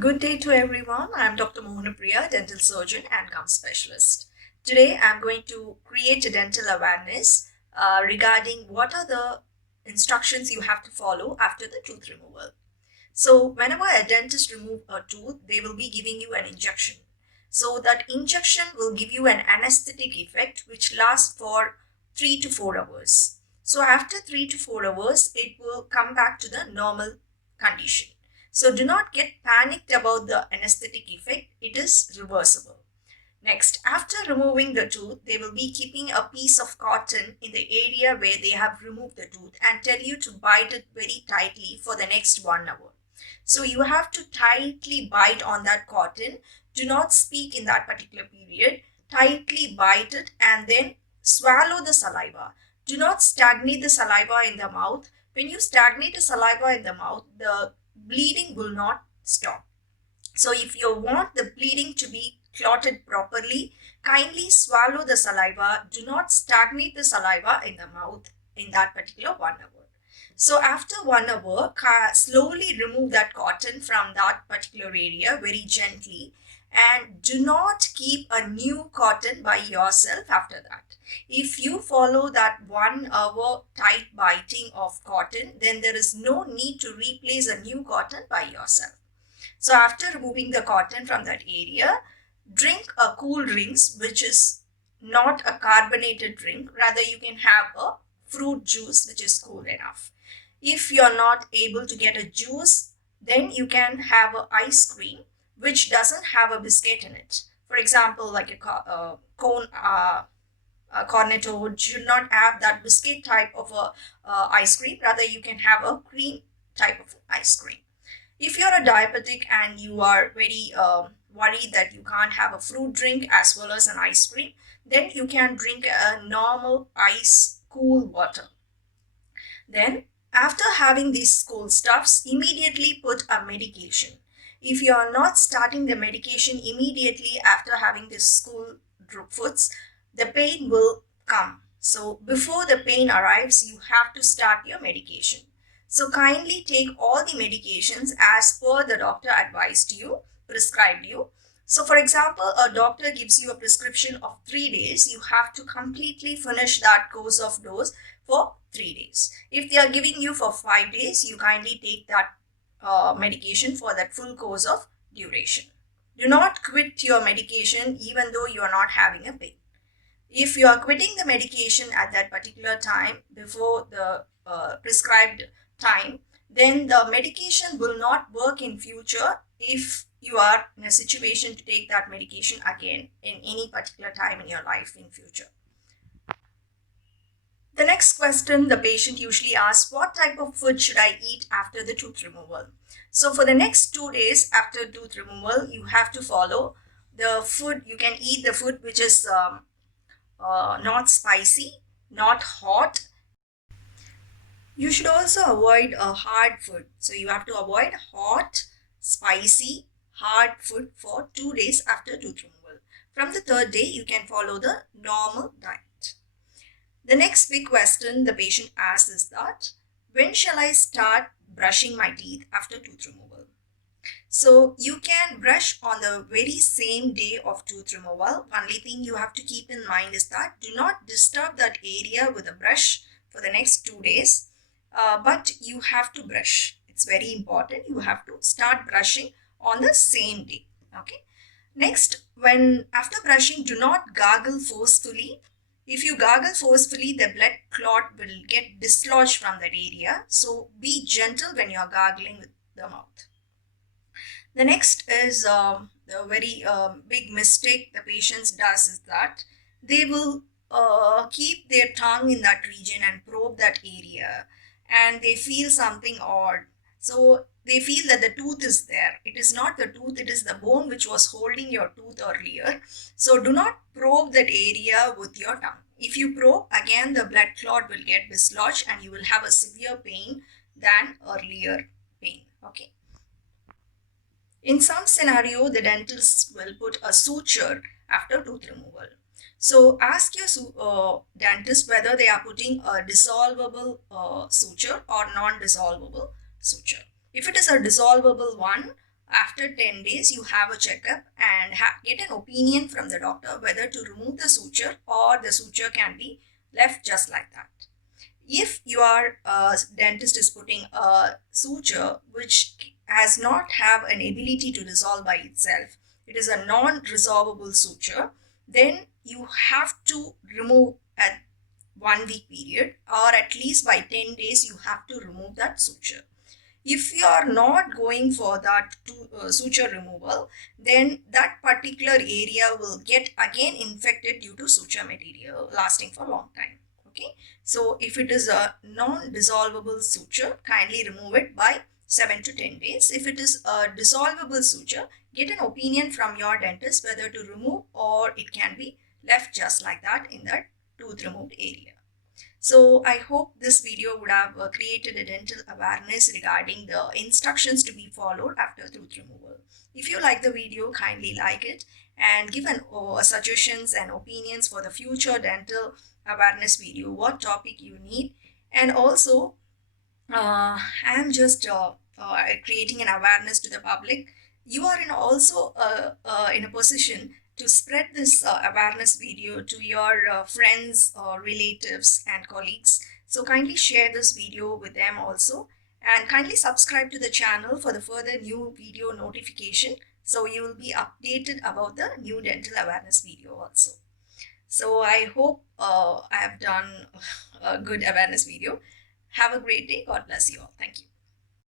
Good day to everyone. I'm Dr. Mohanapriya, dental surgeon and gum specialist. Today I'm going to create a dental awareness regarding what are the instructions you have to follow after the tooth removal. So whenever a dentist remove a tooth, they will be giving you an injection. So that injection will give you an anesthetic effect which lasts for 3 to 4 hours. So after 3 to 4 hours, it will come back to the normal condition. So do not get panicked about the anesthetic effect. It is reversible. Next, after removing the tooth, they will be keeping a piece of cotton in the area where they have removed the tooth and tell you to bite it very tightly for the next 1 hour. So you have to tightly bite on that cotton. Do not speak in that particular period. Tightly bite it and then swallow the saliva. Do not stagnate the saliva in the mouth. When you stagnate the saliva in the mouth, the bleeding will not stop. So if you want the bleeding to be clotted properly, kindly swallow the saliva. Do not stagnate the saliva in the mouth in that particular 1 hour. So after 1 hour, slowly remove that cotton from that particular area very gently, and do not keep a new cotton by yourself after that. If you follow that 1 hour tight biting of cotton, then there is no need to replace a new cotton by yourself. So after removing the cotton from that area, drink a cool drinks, which is not a carbonated drink. Rather, you can have a fruit juice, which is cool enough. If you're not able to get a juice, then you can have an ice cream, which doesn't have a biscuit in it. For example, like a cone, cornetto should not have that biscuit type of a ice cream. Rather, you can have a cream type of ice cream. If you're a diabetic and you are very worried that you can't have a fruit drink as well as an ice cream, then you can drink a normal ice cool water. Then after having these cold stuffs, immediately put a medication. If you are not starting the medication immediately after having this cool foods, the pain will come. So before the pain arrives, you have to start your medication. So kindly take all the medications as per the doctor advised you, prescribed you. So for example, a doctor gives you a prescription of 3 days. You have to completely finish that course of dose for 3 days. If they are giving you for 5 days, you kindly take that medication for that full course of duration. Do not quit your medication even though you are not having a pain. If you are quitting the medication at that particular time before the prescribed time, then the medication will not work in future if you are in a situation to take that medication again in any particular time in your life in future. The next question the patient usually asks, what type of food should I eat after the tooth removal? So for the next 2 days after tooth removal, you have to follow the food. You can eat the food which is not spicy, not hot. You should also avoid a hard food. So you have to avoid hot, spicy, hard food for 2 days after tooth removal. From the 3rd day, you can follow the normal diet. The next big question the patient asks is that, when shall I start brushing my teeth after tooth removal? So you can brush on the very same day of tooth removal. Only thing you have to keep in mind is that do not disturb that area with a brush for the next 2 days. But you have to brush. It's very important. You have to start brushing on the same day. Okay. Next, after brushing, do not gargle forcefully. If you gargle forcefully, the blood clot will get dislodged from that area. So be gentle when you are gargling with the mouth. The next is the very big mistake the patients does is that they will keep their tongue in that region and probe that area, and they feel something odd. So they feel that the tooth is there. It is not the tooth, it is the bone which was holding your tooth earlier. So do not probe that area with your tongue. If you probe, again the blood clot will get dislodged and you will have a severe pain than earlier pain. Okay. In some scenario, the dentist will put a suture after tooth removal. So ask your dentist whether they are putting a dissolvable suture or non-dissolvable suture. If it is a dissolvable one, after 10 days you have a checkup and get an opinion from the doctor whether to remove the suture or the suture can be left just like that. If your dentist is putting a suture which has not have an ability to dissolve by itself, it is a non-resolvable suture, then you have to remove at 1 week period, or at least by 10 days you have to remove that suture. If you are not going for that suture removal, then that particular area will get again infected due to suture material lasting for a long time. Okay, so if it is a non-dissolvable suture, kindly remove it by 7 to 10 days. If it is a dissolvable suture, get an opinion from your dentist whether to remove or it can be left just like that in that tooth removed area. So I hope this video would have created a dental awareness regarding the instructions to be followed after tooth removal. If you like the video, kindly like it and give suggestions and opinions for the future dental awareness video, what topic you need. And also, I am just creating an awareness to the public. You are also in a position to spread this awareness video to your friends or relatives and colleagues. So kindly share this video with them also, and kindly subscribe to the channel for the further new video notification, so you will be updated about the new dental awareness video also. So I hope I have done a good awareness video. Have a great day. God bless you all. Thank you.